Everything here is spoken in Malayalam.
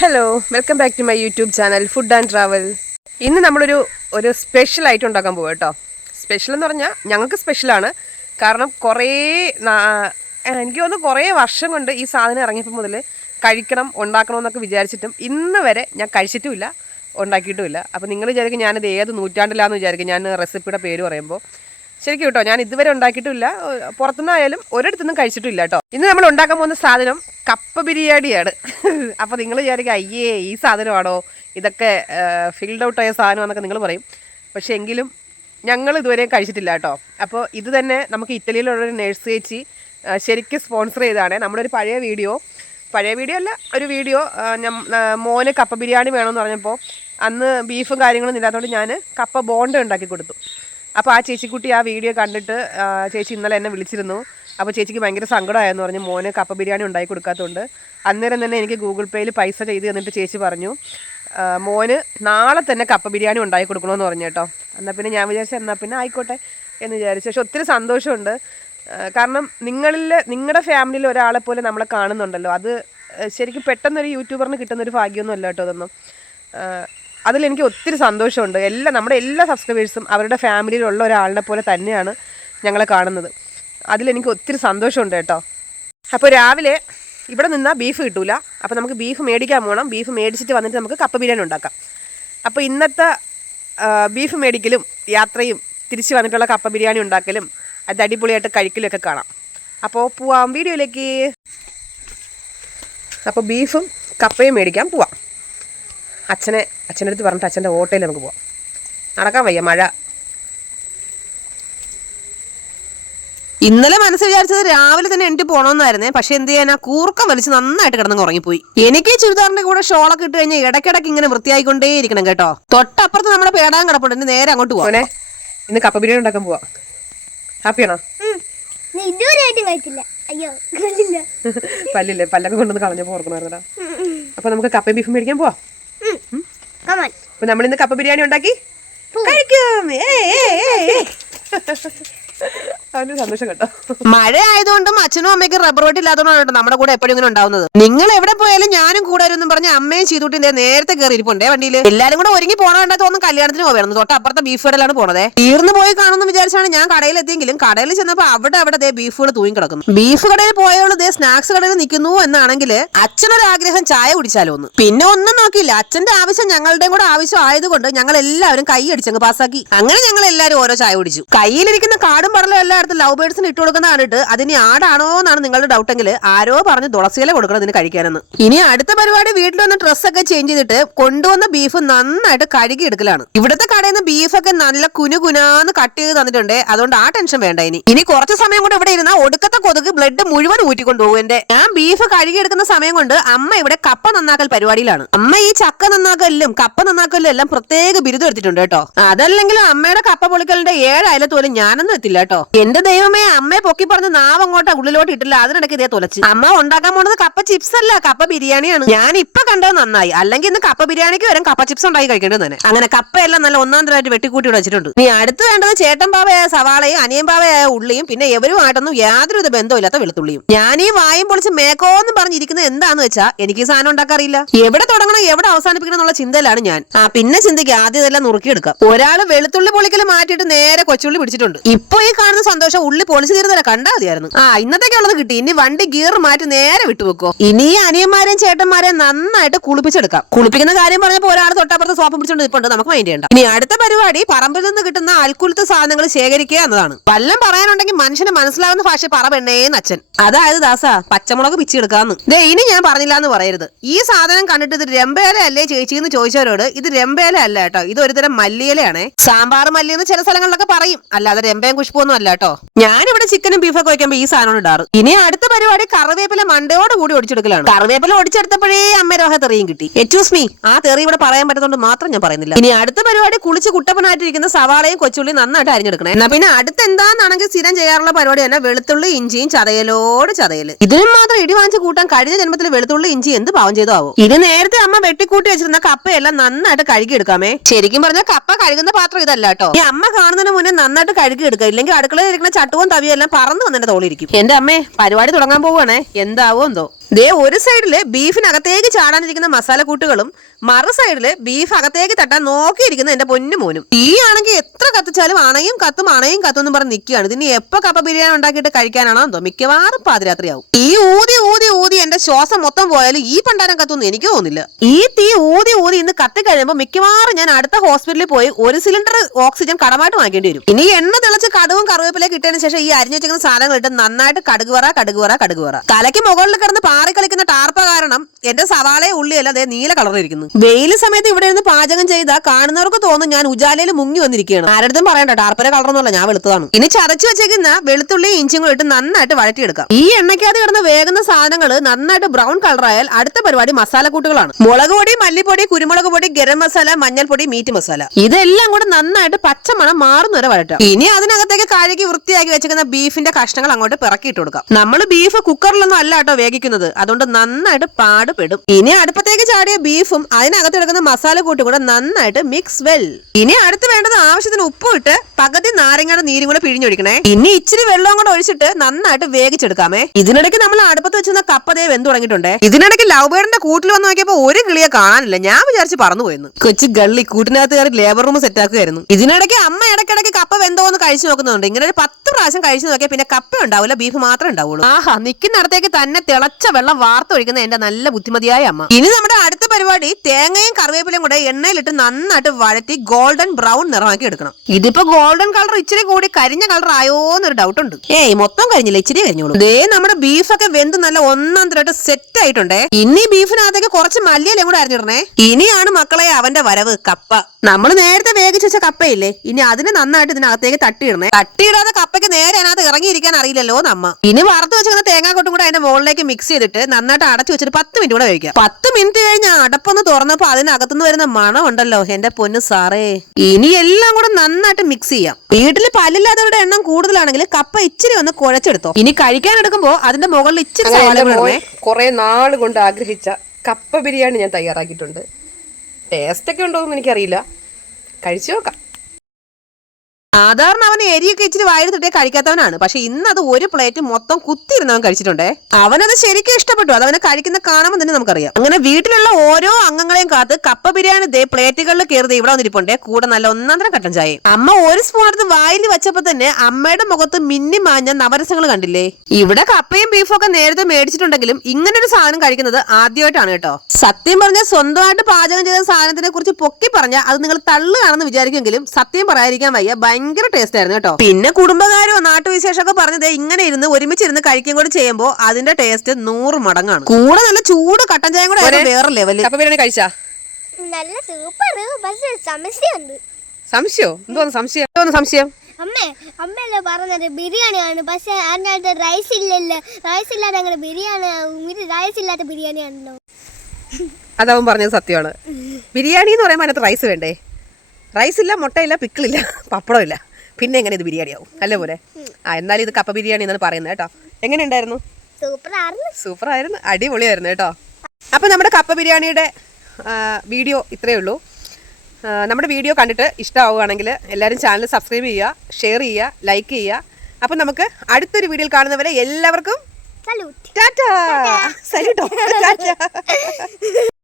Hello welcome back to my YouTube channel food and travel ഇന്ന് നമ്മളൊരു ഒരു സ്പെഷ്യൽ ആയിട്ട് ഉണ്ടാക്കാൻ പോകും കേട്ടോ. സ്പെഷ്യൽ എന്ന് പറഞ്ഞാൽ ഞങ്ങൾക്ക് സ്പെഷ്യലാണ് കാരണം കുറേ എനിക്ക് തോന്നുന്നു കുറേ വർഷം കൊണ്ട് ഈ സാധനം ഇറങ്ങിയപ്പോൾ മുതൽ കഴിക്കണം ഉണ്ടാക്കണമെന്നൊക്കെ വിചാരിച്ചിട്ടും ഇന്ന് വരെ ഞാൻ കഴിച്ചിട്ടുമില്ല ഉണ്ടാക്കിയിട്ടുമില്ല. അപ്പോൾ നിങ്ങൾ വിചാരിക്കും ഞാനിത് ഏത് നൂറ്റാണ്ടിലാണെന്ന് വിചാരിക്കും. ഞാൻ റെസിപ്പിയുടെ പേര് പറയുമ്പോൾ ശരിക്കും കേട്ടോ ഞാൻ ഇതുവരെ ഉണ്ടാക്കിയിട്ടില്ല. പുറത്തുനിന്നായാലും ഒരിടത്തുനിന്നും കഴിച്ചിട്ടില്ല കേട്ടോ. ഇന്ന് നമ്മൾ ഉണ്ടാക്കാൻ പോകുന്ന സാധനം കപ്പ ബിരിയാണിയാണ്. അപ്പോൾ നിങ്ങൾ വിചാരിക്കുക അയ്യേ ഈ സാധനമാണോ? ഇതൊക്കെ ഫിൽഡ് ഔട്ട് ആയ സാധനമാണെന്നൊക്കെ നിങ്ങൾ പറയും. പക്ഷേ എങ്കിലും ഞങ്ങൾ ഇതുവരെ കഴിച്ചിട്ടില്ല കേട്ടോ. അപ്പോൾ ഇത് തന്നെ നമുക്ക് ഇറ്റലിയിലുള്ളൊരു നേഴ്സ് ചേച്ചി ശരിക്കും സ്പോൺസർ ചെയ്തതാണ്. നമ്മുടെ ഒരു പഴയ വീഡിയോ. പഴയ വീഡിയോ അല്ല ഒരു വീഡിയോ മോന് കപ്പ ബിരിയാണി വേണമെന്ന് പറഞ്ഞപ്പോൾ അന്ന് ബീഫും കാര്യങ്ങളൊന്നും ഇല്ലാത്തതുകൊണ്ട് ഞാൻ കപ്പ ബോണ്ട ഉണ്ടാക്കി കൊടുത്തു. അപ്പോൾ ആ ചേച്ചിക്കുട്ടി ആ വീഡിയോ കണ്ടിട്ട് ചേച്ചി ഇന്നലെ എന്നെ വിളിച്ചിരുന്നു. അപ്പോൾ ചേച്ചിക്ക് ഭയങ്കര സങ്കടമായെന്ന് പറഞ്ഞു. മോന് കപ്പ ബിരിയാണി ഉണ്ടാക്കി കൊടുക്കാത്തതുകൊണ്ട് അന്നേരം തന്നെ എനിക്ക് ഗൂഗിൾ പേയിൽ പൈസ ചെയ്ത് തന്നിട്ട് ചേച്ചി പറഞ്ഞു മോന് നാളെ തന്നെ കപ്പ ബിരിയാണി ഉണ്ടാക്കി കൊടുക്കണമെന്ന് പറഞ്ഞു കേട്ടോ. എന്നാൽ പിന്നെ ഞാൻ വിചാരിച്ചു എന്നാൽ പിന്നെ ആയിക്കോട്ടെ എന്ന് വിചാരിച്ചു. പക്ഷെ ഒത്തിരി സന്തോഷമുണ്ട്. കാരണം നിങ്ങളിൽ നിങ്ങളുടെ ഫാമിലിയിൽ ഒരാളെ പോലെ നമ്മളെ കാണുന്നുണ്ടല്ലോ. അത് ശരിക്കും പെട്ടെന്നൊരു യൂട്യൂബറിന് കിട്ടുന്നൊരു ഭാഗ്യമൊന്നും അല്ല കേട്ടോ അതൊന്നും അതിലെനിക്ക് ഒത്തിരി സന്തോഷമുണ്ട്. എല്ലാ നമ്മുടെ എല്ലാ സബ്സ്ക്രൈബേഴ്സും അവരുടെ ഫാമിലിയിലുള്ള ഒരാളിനെ പോലെ തന്നെയാണ് ഞങ്ങളെ കാണുന്നത്. അതിലെനിക്ക് ഒത്തിരി സന്തോഷമുണ്ട് കേട്ടോ. അപ്പോൾ രാവിലെ ഇവിടെ നിന്നാൽ ബീഫ് കിട്ടൂല. അപ്പോൾ നമുക്ക് ബീഫ് മേടിക്കാൻ പോകണം ബീഫ് മേടിച്ചിട്ട് വന്നിട്ട് നമുക്ക് കപ്പ ബിരിയാണി ഉണ്ടാക്കാം. അപ്പോൾ ഇന്നത്തെ ബീഫ് മേടിക്കലും യാത്രയും തിരിച്ച് വന്നിട്ടുള്ള കപ്പ ബിരിയാണി ഉണ്ടാക്കലും അത് അടിപൊളിയായിട്ട് കഴിക്കലൊക്കെ കാണാം. അപ്പോൾ പോവാം വീഡിയോയിലേക്ക്. അപ്പോൾ ബീഫും കപ്പയും മേടിക്കാൻ പോവാം. അച്ഛനെ അച്ഛന്റെ അടുത്ത് പറഞ്ഞിട്ട് അച്ഛന്റെ ഓട്ടോയിൽ നമുക്ക് പോവാം. നടക്കാൻ വയ്യ മഴ. ഇന്നലെ മനസ്സ് വിചാരിച്ചത് രാവിലെ തന്നെ എനിക്ക് പോകണമെന്നായിരുന്നേ പക്ഷെ എന്ത് ചെയ്യാനാ? കൂർക്കം വലിച്ച് നന്നായിട്ട് കിടന്ന് ഉറങ്ങിപ്പോയി. എനിക്ക് ചുരിദാറിന്റെ കൂടെ ഷോളൊക്കെ ഇട്ട് കഴിഞ്ഞാൽ ഇടയ്ക്കിടയ്ക്ക് ഇങ്ങനെ വൃത്തിയായിക്കൊണ്ടേ ഇരിക്കണം കേട്ടോ. തൊട്ടപ്പുറത്ത് നമ്മുടെ പേടാൻ കിടപ്പുണ്ട് നേരെ അങ്ങോട്ട് പോവാം. മോനെ ഇന്ന് കപ്പ ബിരിയാണി ഉണ്ടാക്കാൻ പോവാം. ഹാപ്പിയാണോ പല്ലില്ലേ? പല്ലൊക്കെ കൊണ്ടുവന്ന് കളഞ്ഞപ്പോ ഓർക്കണമായിരുന്നടാ അപ്പൊ നമുക്ക് കപ്പയും ബീഫും മേടിക്കാൻ പോവാം. കമാൻ നമ്മൾ നമ്മളിന്ന് കപ്പ ബിരിയാണി ഉണ്ടാക്കി കഴിക്കും. ഏയ് ഏയ് ഏയ് ഏയ്. അവന് സന്തോഷം കേട്ടോ. മഴ ആയതുകൊണ്ടും അച്ഛനും അമ്മയ്ക്കും റബ്ബർ വെട്ടി ഇല്ലാത്തതുകൊണ്ടാണ് നമ്മുടെ കൂടെ എപ്പോഴും ഇങ്ങനെ ഉണ്ടാവുന്നത്. നിങ്ങൾ എവിടെ പോയാലും ഞാനും കൂടെ വരുമെന്നും പറഞ്ഞ് അമ്മയും ചെയ്തുട്ടി നേരത്തെ കയറി ഇരിപ്പുണ്ടേ വണ്ടിയിൽ എല്ലാരും കൂടെ ഒരുങ്ങി പോണ കണ്ടാ തോന്നുന്നു കല്യാണത്തിന് പോകുന്നത് തൊട്ട് അപ്പുറത്തെ ബീഫ് കടയിലാണ് പോണത്. തീർന്നു പോയി കാണുമെന്ന് വിചാരിച്ചാണ് ഞാൻ കടയിൽ എത്തിയെങ്കിലും കടയിൽ ചെന്നപ്പോ അവിടെ അവിടെ ദേ ബീഫുകൾ തൂങ്ങി കിടക്കുന്നു ബീഫ് കടയിൽ പോയോളൂ ദേ സ്നാക്സ് കടയിൽ നിൽക്കുന്നു എന്നാണെങ്കിൽ അച്ഛനൊരു ആഗ്രഹം ചായ കുടിച്ചാലോ ഒന്ന് പിന്നെ ഒന്നും നോക്കിയില്ല. അച്ഛന്റെ ആവശ്യം ഞങ്ങളുടെയും കൂടെ ആവശ്യം ആയതുകൊണ്ട് ഞങ്ങൾ എല്ലാവരും കൈ അടിച്ചങ്ങ് പാസ്സാക്കി അങ്ങനെ ഞങ്ങൾ എല്ലാവരും ഓരോ ചായ കുടിച്ചു. കയ്യിലിരിക്കുന്ന കാടും പടലും എല്ലായിടത്തും ലവ് ബേർഡ്സിന് ഇട്ട് കൊടുക്കുന്ന അതിന് ആടാണോ എന്നാണ് നിങ്ങളുടെ ഡൗട്ട് എങ്കിൽ ആരോ പറഞ്ഞ് തുളസിയില കൊടുക്കണം ഇതിന് കഴിക്കാനെന്ന്. ഇനി അടുത്ത പരിപാടി വീട്ടിൽ വന്ന് ഡ്രസ്സൊക്കെ ചേഞ്ച് ചെയ്തിട്ട് കൊണ്ടുവന്ന ബീഫ് നന്നായിട്ട് കഴുകി എടുക്കലാണ്. ഇവിടുത്തെ കടയിൽ നിന്ന് ബീഫൊക്കെ നല്ല കുനുകുനാന്ന് കട്ട് ചെയ്ത് തന്നിട്ടുണ്ട്. അതുകൊണ്ട് ആ ടെൻഷൻ വേണ്ട ഇനി. ഇനി കുറച്ച് സമയം കൊണ്ട് ഇവിടെ ഇരുന്ന ഒടുക്കത്തെ കൊതുക് ബ്ലഡ് മുഴുവൻ ഊറ്റിക്കൊണ്ടുപോകും എന്റെ. ഞാൻ ബീഫ് കഴുകി എടുക്കുന്ന സമയം കൊണ്ട് അമ്മ ഇവിടെ കപ്പ നന്നാക്കൽ പരിപാടിയിലാണ്. അമ്മ ഈ ചക്ക നന്നാക്കലിലും കപ്പ നന്നാക്കലിലും എല്ലാം പ്രത്യേക ബിരുദം എടുത്തിട്ടുണ്ട് കേട്ടോ. അതല്ലെങ്കിലും അമ്മയുടെ കപ്പ പൊളിക്കലിന്റെ ഏഴായാലും തോലും ഞാനൊന്നും എത്തില്ല കേട്ടോ. എന്റെ ദൈവമേ അമ്മയെ പൊക്കി പറഞ്ഞ് നാവ് അങ്ങോട്ട് ഉള്ളിലോട്ട് ഇട്ടില്ല. അതിനിടയ്ക്ക് ഇതേ തുലച്ച് അമ്മ ഉണ്ടാക്കാൻ പോണത് കപ്പ ചിപ്സ് അല്ല കപ്പ ബിരിയാണിയാണ്. ഞാൻ ഇപ്പൊ കണ്ടത് നന്നായി. അല്ലെങ്കിൽ ഇന്ന് കപ്പ ബിരിയാണിക്ക് വരും കപ്പ ചിപ്സ് ഉണ്ടായി കഴിക്കേണ്ടത് തന്നെ. അങ്ങനെ കപ്പയെല്ലാം നല്ല ഒന്നാം തരമായിട്ട് വെട്ടിക്കൂട്ടി വെച്ചിട്ടുണ്ട്. നീ അടുത്ത് വേണ്ടത് ചേട്ടൻ പാവയായ സവാളയും അനിയൻ പാവയായ ഉള്ളിയും പിന്നെ എവരുമായിട്ടൊന്നും യാതൊരുവിധ ബന്ധമില്ലാത്ത വെളുത്തുള്ളിയും. ഞാൻ ഈ വായും പൊളിച്ച് മേക്കോന്ന് പറഞ്ഞിരിക്കുന്നത് എന്താന്ന് വെച്ചാൽ എനിക്ക് സാധനം ഉണ്ടാക്കാറില്ല എവിടെ തുടങ്ങണം എവിടെ അവസാനിപ്പിക്കണം എന്നുള്ള ചിന്തയിലാണ് ഞാൻ. ആ പിന്നെ ചിന്തിക്കുക ആദ്യം ഇതെല്ലാം നുറുക്കിയെടുക്കാം. ഒരാൾ വെളുത്തുള്ളി പൊളിക്കൽ മാറ്റിയിട്ട് നേരെ കൊച്ചുള്ളി പിടിച്ചിട്ടുണ്ട്. ഇപ്പൊ ഈ കാണുന്ന സന്തോഷം ഉള്ളി പൊളിച്ചു തീർന്നല്ല കണ്ടാ മതിയായിരുന്നു. ആ ഇന്നത്തേക്ക് ഉള്ളത് കിട്ടി. ഇനി വണ്ടി ഗിയർ മാറ്റി നേരെ വിട്ടുവെക്കോ. ഇനി അനിയന്മാരെയും ചേട്ടന്മാരെയും നന്നായിട്ട് കുളിപ്പിച്ചെടുക്കാം. കുളിപ്പിക്കുന്ന കാര്യം പറഞ്ഞപ്പോൾ ഒരാൾ തൊട്ടപ്പുറത്ത് സോപ്പ് പിടിച്ചോണ്ട് ഇപ്പോണ്ട് നമുക്ക് മൈൻഡ് ചെയ്യണ്ട. ഇനി അടുത്ത പരിപാടി പറമ്പിൽ നിന്ന് കിട്ടുന്ന അൽക്കുലത്ത് സാധനങ്ങൾ ശേഖരിക്കുക എന്നതാണ്. വല്ലം പറയാനുണ്ടെങ്കിൽ മനുഷ്യന് മനസ്സിലാവുന്ന ഭാഷ പറ പെണ്ണേന്ന് അച്ഛൻ അതായത് ദാസ പച്ചമുളക് പിച്ചെടുക്കാന്ന് ദേ ഇനി ഞാൻ പറഞ്ഞില്ല എന്ന് പറയരുത്. ഈ സാധനം കണ്ടിട്ട് ഇത് രമ്പേല അല്ലേ ചേച്ചി എന്ന് ചോദിച്ചവരോട് ഇത് രമ്പേല അല്ല കേട്ടോ. ഇത് ഒരുതരം മല്ലിയിലയാണേ. സാമ്പാർ മല്ലി എന്ന് ചില സ്ഥലങ്ങളിലൊക്കെ പറയും. അല്ലാതെ രമ്പയും കുഷ്പൊന്നും അല്ല കേട്ടോ. ഞാനിവിടെ ചിക്കനും ബീഫൊക്കെ വയ്ക്കുമ്പോ ഈ സാധനം ഇടാറ്. ഇനി അടുത്ത പരിപാടി കറിവേപ്പില മണ്ടയോട് കൂടി ഒടിച്ചെടുക്കലാണ്. കറിവേപ്പില ഒടിച്ചെടുത്തപ്പോഴേ അമ്മ രോഹ തെറിയും കിട്ടി. എച്ചൂസ് മീ ആ തെറി ഇവിടെ പറയാൻ പറ്റുന്നതുകൊണ്ട് മാത്രം ഞാൻ പറയുന്നില്ല. ഇനി അടുത്ത പരിപാടി കുളിച്ച് കുട്ടപ്പനായിട്ടിരിക്കുന്ന സവാളയും കൊച്ചുള്ളി നന്നായിട്ട് അരിഞ്ഞെടുക്കണേ. എന്നാ പിന്നെ അടുത്ത് എന്താണെന്നാണെങ്കിൽ സ്ഥിരം ചെയ്യാറുള്ള പരിപാടി തന്നെ വെളുത്തുള്ളി ഇഞ്ചിയും ചതയലോട് ചതയൽ. ഇതിനും മാത്രം ഇടി വാങ്ങിച്ച് കൂട്ടാൻ കഴിഞ്ഞ ജന്മത്തിൽ വെളുത്തുള്ളി ഇഞ്ചി എന്ത് പാവം ചെയ്തോ ആവും? ഇത് നേരത്തെ അമ്മ വെട്ടിക്കൂട്ടി വെച്ചിരുന്ന കപ്പയെല്ലാം നന്നായിട്ട് കഴുകി എടുക്കാമേ ശരിക്കും പറഞ്ഞാൽ കപ്പ കഴുകുന്ന പാത്രം ഇതല്ല കേട്ടോ. ഈ അമ്മ കാണുന്നതിന് മുന്നേ നന്നായിട്ട് കഴുകി എടുക്കുക ഇല്ലെങ്കിൽ അടുക്കളയിൽ ഇരിക്കുന്ന ചട്ടുവും തവിയും എല്ലാം പറന്നു വന്നെ തോളിരിക്കും എന്റെ അമ്മേ പരിപാടി തുടങ്ങാൻ പോവുകയാണേ. എന്താവോ എന്തോ. ദേ ഒരു സൈഡിൽ ബീഫിനകത്തേക്ക് ചാടാനിരിക്കുന്ന മസാലക്കൂട്ടുകളും മറു സൈഡിൽ ബീഫ് അകത്തേക്ക് തട്ടാൻ നോക്കിയിരിക്കുന്ന എന്റെ പൊന്നു മോനും. തീ ആണെങ്കിൽ എത്ര കത്തിച്ചാലും അണയും കത്തും അണയും കത്തും എന്ന് പറഞ്ഞ് നിൽക്കുകയാണ്. ഇതിന് എപ്പോ കപ്പ ബിരിയാണി ഉണ്ടാക്കിയിട്ട് കഴിക്കാനാണോ എന്തോ മിക്കവാറും പാതിരാത്രിയാവും. ഈ ഊതി ഊതി ഊതി എന്റെ ശ്വാസം മൊത്തം പോയാലും ഈ പണ്ടാരം കത്തൊന്നും എനിക്ക് തോന്നുന്നില്ല. ഈ തീ ഊതി ഊതി ഇന്ന് കത്തി കഴിയുമ്പോൾ മിക്കവാറും ഞാൻ അടുത്ത ഹോസ്പിറ്റലിൽ പോയി ഒരു സിലിണ്ടർ ഓക്സിജൻ കടമായിട്ട് വാങ്ങേണ്ടി വരും. ഇനി എണ്ണ തിളച്ച് കടുവും കറിവേപ്പിലേക്ക് ഇട്ടതിന് ശേഷം ഈ അരിഞ്ഞു വെച്ചിരിക്കുന്ന സാധനങ്ങൾ ഇട്ട് നന്നായിട്ട് കടുക് വറ കടുക് വറ കടുക് വറ. തലയ്ക്ക് മുകളിൽ കിടന്ന് പാറി കളിക്കുന്ന ടാർപ്പ കാരണം എന്റെ സവാളയെ ഉള്ളിയല്ല അതേ നീല കളറിലിരിക്കുന്നു. വെയിൽ സമയത്ത് ഇവിടെ ഇരുന്ന് പാചകം ചെയ്ത കാണുന്നവർക്ക് തോന്നും ഞാൻ ഉജാലയിൽ മുങ്ങി വന്നിരിക്കുകയാണ്. ആരുടെ പറയണ്ട ടാർപ്പര കളറൊന്നുമല്ല ഞാൻ വെളുത്തതാണ്. ഇനി ചതച്ചു വെച്ചേക്കുന്ന വെളുത്തുള്ളി ഇഞ്ചിയും കൂടി ഇട്ട് നന്നായിട്ട് വഴറ്റിയെടുക്കാം. ഈ എണ്ണയ്ക്കകത്ത് കിടന്ന് വേഗുന്ന സാധനങ്ങൾ നന്നായിട്ട് ബ്രൗൺ കളറായാൽ അടുത്ത പരിപാടി മസാലക്കൂട്ടുകളാണ്. മുളക് പൊടി മല്ലിപ്പൊടി കുരുമുളക് പൊടി ഗരം മസാല മഞ്ഞൾപ്പൊടി മീറ്റ് മസാല. ഇതെല്ലാം കൂടെ നന്നായിട്ട് പച്ചമണം മാറുന്ന വരെ വഴറ്റാം. ഇനി അതിനകത്തേക്ക് കഴുകി വൃത്തിയാക്കി വെച്ചിരിക്കുന്ന ബീഫിന്റെ കഷ്ണങ്ങൾ അങ്ങോട്ട് പിറക്കിയിട്ട് കൊടുക്കാം. നമ്മൾ ബീഫ് കുക്കറിലൊന്നും അല്ല കേട്ടോ അതുകൊണ്ട് നന്നായിട്ട് പാടുപെടും. ഇനി അടുപ്പത്തേക്ക് ചാടിയ ബീഫും അതിനകത്ത് കിടക്കുന്ന മസാല കൂട്ടും കൂടെ നന്നായിട്ട് മിക്സ് വെൽ ഇനി അടുത്ത് വേണ്ടത് ആവശ്യത്തിന് ഉപ്പും ഇട്ട് പകുതി നാരങ്ങയുടെ നീരും കൂടെ പിഴിഞ്ഞൊഴിക്കണേ. ഇനി ഇച്ചിരി വെള്ളവും കൂടെ ഒഴിച്ചിട്ട് നന്നായിട്ട് വേവിച്ചെടുക്കാമേ. ഇതിനിടയ്ക്ക് നമ്മൾ അടുപ്പത്ത് വെച്ചിരുന്ന കപ്പതേ വെന്ത് തുടങ്ങിയിട്ടുണ്ട്. ഇതിനിടയ്ക്ക് ലവ് ബേർഡിന്റെ കൂട്ടിൽ വന്ന് നോക്കിയപ്പോ ഒരു കിളിയെ കാണാനില്ല. ഞാൻ വിചാരിച്ച് പറന്നു പോയെന്ന്. കൊച്ചു ഗള്ളി കൂട്ടിനകത്ത് കയറി ലേബർ റൂം സെറ്റ് ആക്കുമായിരുന്നു ഇതിനിടയ്ക്ക് അമ്മ ഇടയ്ക്കിടയ്ക്ക് കപ്പ വെന്തോ എന്ന് കഴിച്ചു നോക്കുന്നുണ്ട്. ഇങ്ങനെ ഒരു പത്ത് പ്രാവശ്യം കഴിച്ചു നോക്കിയാൽ പിന്നെ കപ്പ ഉണ്ടാവില്ല ബീഫ് മാത്രമേ ഉണ്ടാവുള്ളൂ. ആഹാ നിൽക്കുന്നിടത്തേക്ക് തന്നെ തിളച്ച വെള്ളം വാർത്തൊഴിക്കുന്ന എന്റെ നല്ല ബുദ്ധിമതിയായ അമ്മ. ഇനി നമ്മുടെ അടുത്ത പരിപാടി തേങ്ങയും കറിവേപ്പിലയും കൂടെ എണ്ണയിലിട്ട് നന്നായിട്ട് വഴറ്റി ഗോൾഡൻ ബ്രൗൺ നിറമാക്കി എടുക്കണം. ഇതിപ്പോ ഗോൾഡൻ കളർ ഇച്ചിരി കൂടി കരിഞ്ഞ കളർ ആയോ എന്നൊരു ഡൗട്ട് ഉണ്ട്. ഏയ് മൊത്തം കരിഞ്ഞില്ല? ഇച്ചിരി കരിഞ്ഞോളൂ. ദേ നമ്മുടെ ബീഫൊക്കെ വെന്ത് നല്ല ഒന്നാം സെറ്റ് ആയിട്ടുണ്ടേ. ഇനി ബീഫിനകത്തേക്ക് കുറച്ച് മല്ലിയിലും കൂടെ അരിഞ്ഞിടണേ. ഇനിയാണ് മക്കളെ അവന്റെ വരവ് കപ്പ. നമ്മൾ നേരത്തെ വേഗിച്ച് വെച്ച കപ്പയില്ലേ? ഇനി അതിനെ നന്നായിട്ട് ഇതിനകത്തേക്ക് തട്ടിയിടണേ. തട്ടിയിടാതെ കപ്പയ്ക്ക് നേരെ അതിനകത്ത് ഇറങ്ങിയിരിക്കാൻ അറിയില്ലല്ലോ നമ്മ ഇനി വറുത്ത് വെച്ചിരുന്ന തേങ്ങാക്കൊട്ടും കൂടെ അതിന്റെ മുകളിലേക്ക് മിക്സ് ചെയ്തിട്ട് നന്നായിട്ട് അടച്ചു വെച്ചിട്ട് പത്ത് മിനിറ്റ് കൂടെ കഴിക്കാം. പത്ത് മിനിറ്റ് കഴിഞ്ഞ് അടപ്പൊന്ന് തുറന്നപ്പോ അതിനകത്തുനിന്ന് വരുന്ന മണം ഉണ്ടല്ലോ എന്റെ പൊന്ന് സാറേ. ഇനി എല്ലാം കൂടെ നന്നായിട്ട് മിക്സ് ചെയ്യാം. വീട്ടിൽ പല്ലില്ലാത്തവരുടെ എണ്ണം കൂടുതലാണെങ്കിൽ കപ്പ ഇച്ചിരി ഒന്ന് കുഴച്ചെടുത്തോ. ഇനി കഴിക്കാൻ എടുക്കുമ്പോ അതിന്റെ മുകളിൽ ഇച്ചിരി കുറെ നാൾ കൊണ്ട് ആഗ്രഹിച്ച കപ്പ ബിരിയാണി ഞാൻ തയ്യാറാക്കിയിട്ടുണ്ട്. ടേസ്റ്റ് ഒക്കെ ഉണ്ടോ എന്ന് എനിക്കറിയില്ല. കഴിച്ചു നോക്കാം. സാധാരണ അവൻ എരിയൊക്കെ ഇച്ചിരി വായിൽ തൊട്ടേ കഴിക്കാത്തവനാണ്. പക്ഷെ ഇന്ന് അത് ഒരു പ്ലേറ്റ് മൊത്തം കുത്തിയിരുന്നവൻ കഴിച്ചിട്ടുണ്ടേ. അവനത് ശരിക്കും ഇഷ്ടപ്പെട്ടു. അത് അവനെ കഴിക്കുന്ന കാണുമ്പോൾ തന്നെ നമുക്കറിയാം. അങ്ങനെ വീട്ടിലുള്ള ഓരോ അംഗങ്ങളെയും കാത്ത് കപ്പ ബിരിയാണി ദേ പ്ലേറ്റുകളിൽ കയറി ഇവിടെ വന്നിരിപ്പുണ്ടേ. കൂടെ നല്ല ഒന്നാന്തരം തരം കട്ടൻ ചായ അമ്മ ഒരു സ്പൂൺ എടുത്ത് വായിൽ വെച്ചപ്പോ തന്നെ അമ്മയുടെ മുഖത്ത് മിന്നി മാഞ്ഞ നവരസങ്ങൾ കണ്ടില്ലേ? ഇവിടെ കപ്പയും ബീഫും ഒക്കെ നേരത്തെ മേടിച്ചിട്ടുണ്ടെങ്കിലും ഇങ്ങനെ ഒരു സാധനം കഴിക്കുന്നത് ആദ്യമായിട്ടാണ് കേട്ടോ. സത്യം പറഞ്ഞ സ്വന്തമായിട്ട് പാചകം ചെയ്ത സാധനത്തിനെ കുറിച്ച് പൊക്കി പറഞ്ഞാൽ അത് നിങ്ങൾ തള്ളുകയാണെന്ന് വിചാരിക്കുമെങ്കിലും സത്യം പറയാതിരിക്കാൻ വയ്യ. ഭയങ്കര ടേസ്റ്റ് ആയിരുന്നു കേട്ടോ. പിന്നെ കുടുംബകാരോ നാട്ടുവിശേഷമൊക്കെ പറഞ്ഞത് ഇങ്ങനെ ഇരുന്ന് ഒരുമിച്ചിരുന്ന് കഴിക്കുകയും കൂടി ചെയ്യുമ്പോൾ അതിന്റെ ടേസ്റ്റ് നൂറ് മടങ്ങാണ്. കൂടെ നല്ല ചൂട് കട്ടൻ ചായ കൂടെ ആയിരുന്നു വേറെ ലെവൽ കപ്പ ബിരിയാണി കഴിച്ചാ? നല്ല സൂപ്പർ പക്ഷെ സമസ്യയുണ്ട് സംശയോ? എന്തോന്ന് സംശയം? എന്തോന്ന് സംശയം? അമ്മേ അമ്മയല്ലേ പറഞ്ഞത് ബിരിയാണിയാണ് പക്ഷെ അതിനകത്ത് റൈസ് ഇല്ലല്ലോ. റൈസ് ഇല്ലാതെ അങ്ങനെ ബിരിയാണി റൈസ് ഇല്ലാത്ത ബിരിയാണി ആണല്ലോ അതവൻ പറഞ്ഞത് സത്യമാണ്. ബിരിയാണി എന്ന് പറയുമ്പോൾ അതിനകത്ത് റൈസ് വേണ്ടേ? റൈസ് ഇല്ല മുട്ടയില്ല പിക്കിളില്ല പപ്പടമില്ല. പിന്നെ എങ്ങനെ ഇത് ബിരിയാണി ആവും? അല്ലേ പോലെ ആ എന്നാലും ഇത് കപ്പ ബിരിയാണി എന്നാണ് പറയുന്നത് കേട്ടോ. എങ്ങനെ ഉണ്ടായിരുന്നു? സൂപ്പർ ആയിരുന്നു സൂപ്പർ ആയിരുന്നു അടിപൊളിയായിരുന്നു കേട്ടോ. അപ്പോൾ നമ്മുടെ കപ്പ ബിരിയാണിയുടെ വീഡിയോ ഇത്രയേ ഉള്ളൂ. നമ്മുടെ വീഡിയോ കണ്ടിട്ട് ഇഷ്ടമാവുകയാണെങ്കിൽ എല്ലാവരും ചാനൽ സബ്സ്ക്രൈബ് ചെയ്യുക ഷെയർ ചെയ്യുക ലൈക്ക് ചെയ്യുക. അപ്പോൾ നമുക്ക് അടുത്തൊരു വീഡിയോയിൽ കാണുന്നവരെ എല്ലാവർക്കും സല്യൂട്ട് ടാറ്റാ. സല്യൂട്ടോ ടാറ്റാ.